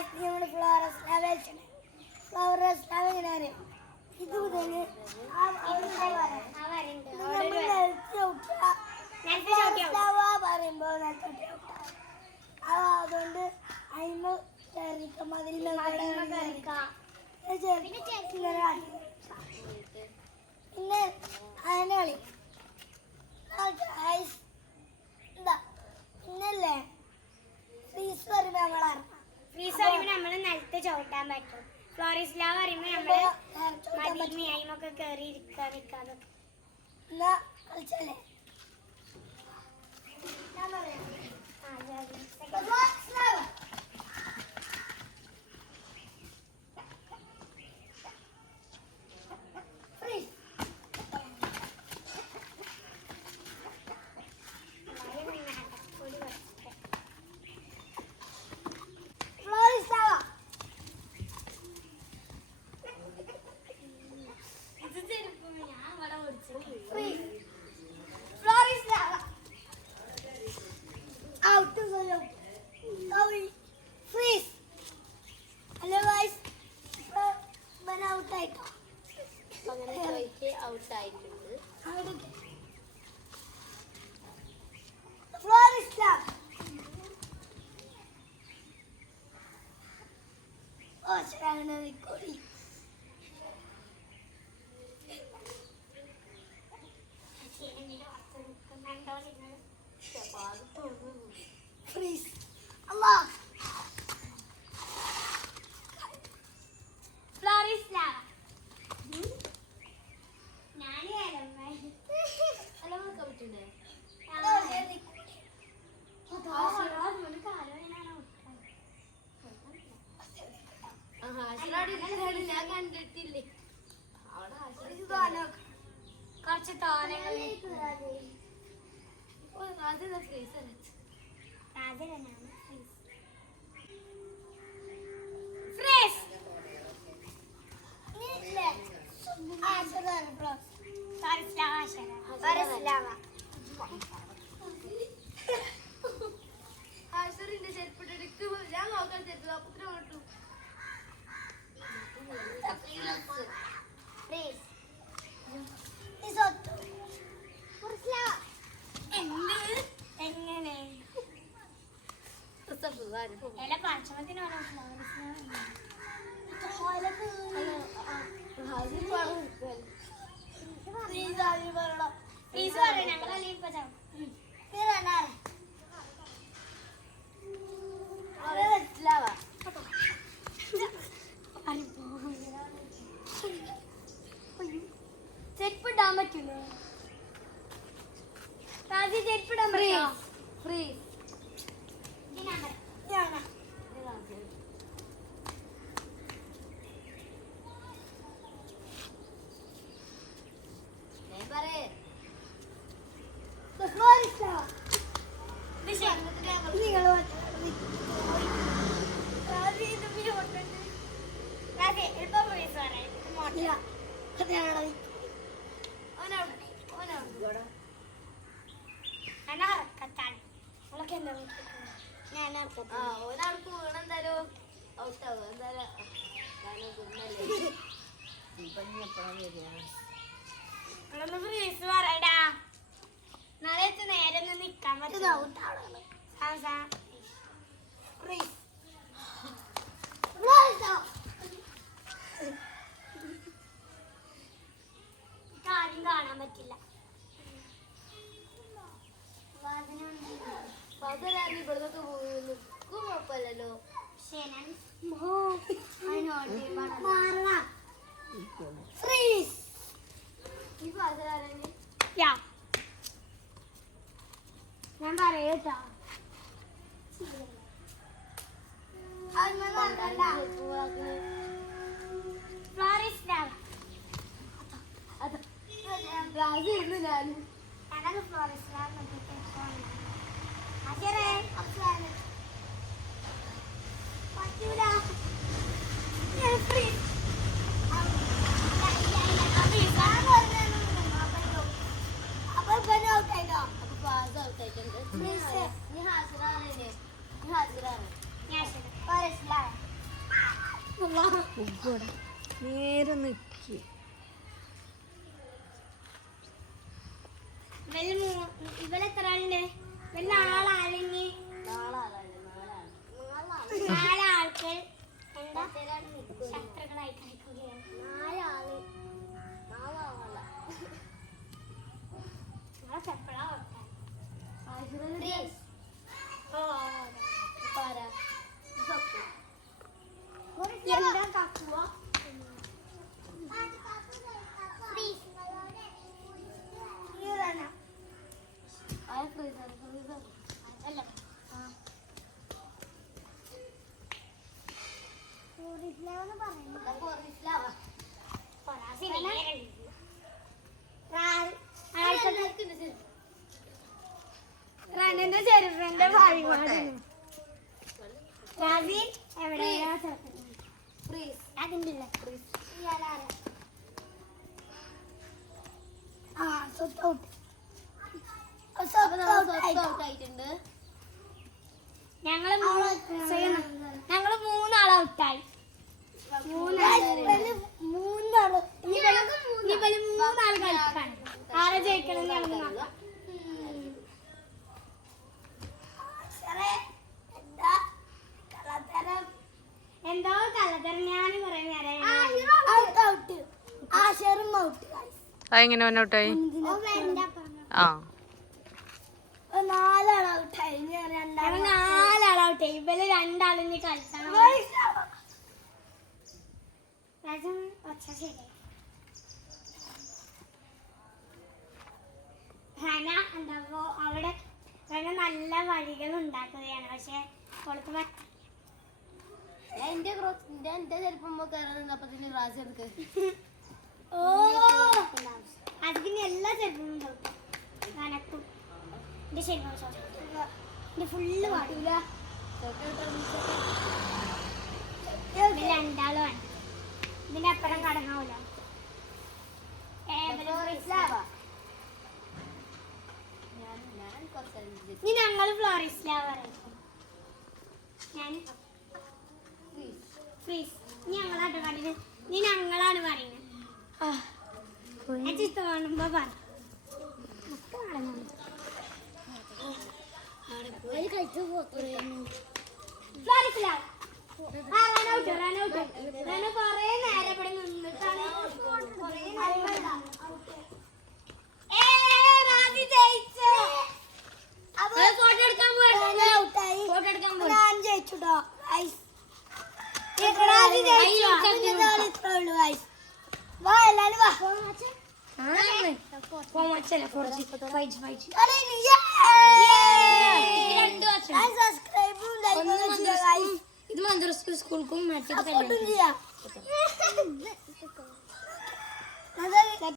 നമ്മൾ ഫ്ലോറസ് ഫ്ലവറസ് എങ്ങനെ ഇത് മുതൽ പറയുമ്പോ അതുകൊണ്ട് അയിമ ചേർക്കാം അതിൽ പിന്നെ അതിനെ കളി എന്താ പിന്നല്ലേ ഫ്രീസ് പറയുമ്പോ നമ്മള് നിലത്ത് ചവിട്ടാൻ പറ്റും. ഫ്ലോറിസ് ലാവ് പറയുമ്പോ നമ്മള് മതിമൊക്കെ കേറി ഇരിക്കാൻ നിൽക്കാതൊക്കെ എന്നാ കളിച്ചല്ലേ freeze. Allah. Floris lava. Nani alamma. Alamma kabuttunde. Ado serni. Ado sarad mane kaalo enana uttan. Aha, saradi saradi la kanditille. Avada asiri dana. Karche taanengal. Oh, adu the freezer. Freeze. Ela panchamathina ona please varana ഞങ്ങൾ അല്ലേ ഇപ്പോ ചാവും കേറാനാ അരെ ലവാ അരെ ചെരുപ്പ് ഇടാൻ പറ്റില്ല രാജി ചെരുപ്പ് ഇടാൻ പറ്റില്ല ഫ്രീസ് നേരെ നിക്കാൻ പറ്റില്ല കാര്യം കാണാൻ പറ്റില്ല ഇവിടുന്നൊക്കെ കുഴപ്പമില്ലല്ലോ ഞാൻ പറയട്ടാ Ni hasiran. നേരെ നിക്കി ഇവളെത്ര ആളുണ്ട്? ഇവല് നാലാളിഞ്ഞ് നാലാൾക്ക് എന്താ ശത്രുക്കളായി കളിക്കുകയാണ്. നാലാള് എപ്പോഴാ എന്താ കാക്കുവോ റണ്ണന്റെ ചെറുപ്പന്റെ ഭാവി എവിടെയാ അതിന്റെ ഞങ്ങള് മൂന്നാളെ ഔട്ടായി. മൂന്നാള് കളിക്കാൻ ആരെ ജയിക്കണം ഞങ്ങൾ നോക്കാം. എന്തോ കള്ളത്തരം ഞാൻ കുറെ നേരം അതെങ്ങനെ ഔട്ടായി ആ നാലാളൗട്ടായി. ഇവര് രണ്ടാളും കളിക്കണം. ഹന എന്താ അവിടെ നല്ല വഴികൾ ഉണ്ടാക്കുകയാണ്. പക്ഷെ കൊടുത്ത് എന്റെ ചെറുപ്പം നിന്നപ്പത്തിന് ക്ലാസ് എടുക്ക്. ഓ അത് പിന്നെ എല്ലാ ചെറുപ്പവും ഉണ്ടാവും. നനക്കും എന്റെ ശരിക്കും എന്റെ ഫുള്ള് പാടില്ല. രണ്ടാളും ആണ്. ഇതിന്റെ അപ്പുറം കടങ്ങാവൂല. ഇനി ഞങ്ങള് ഫ്ലോറിസ്റ്റിലാ പറയും. ഞാൻ ഫ്രീസ്. ഇനി ഞങ്ങളാട്ടോ കണ്ടിട്ട് ഇനി ഞങ്ങളാണ് പറയുന്നത്. ചിത്രം കാണുമ്പോ പറയും. ഇത് മദ്രസ സ്കൂൾക്കും മറ്റേ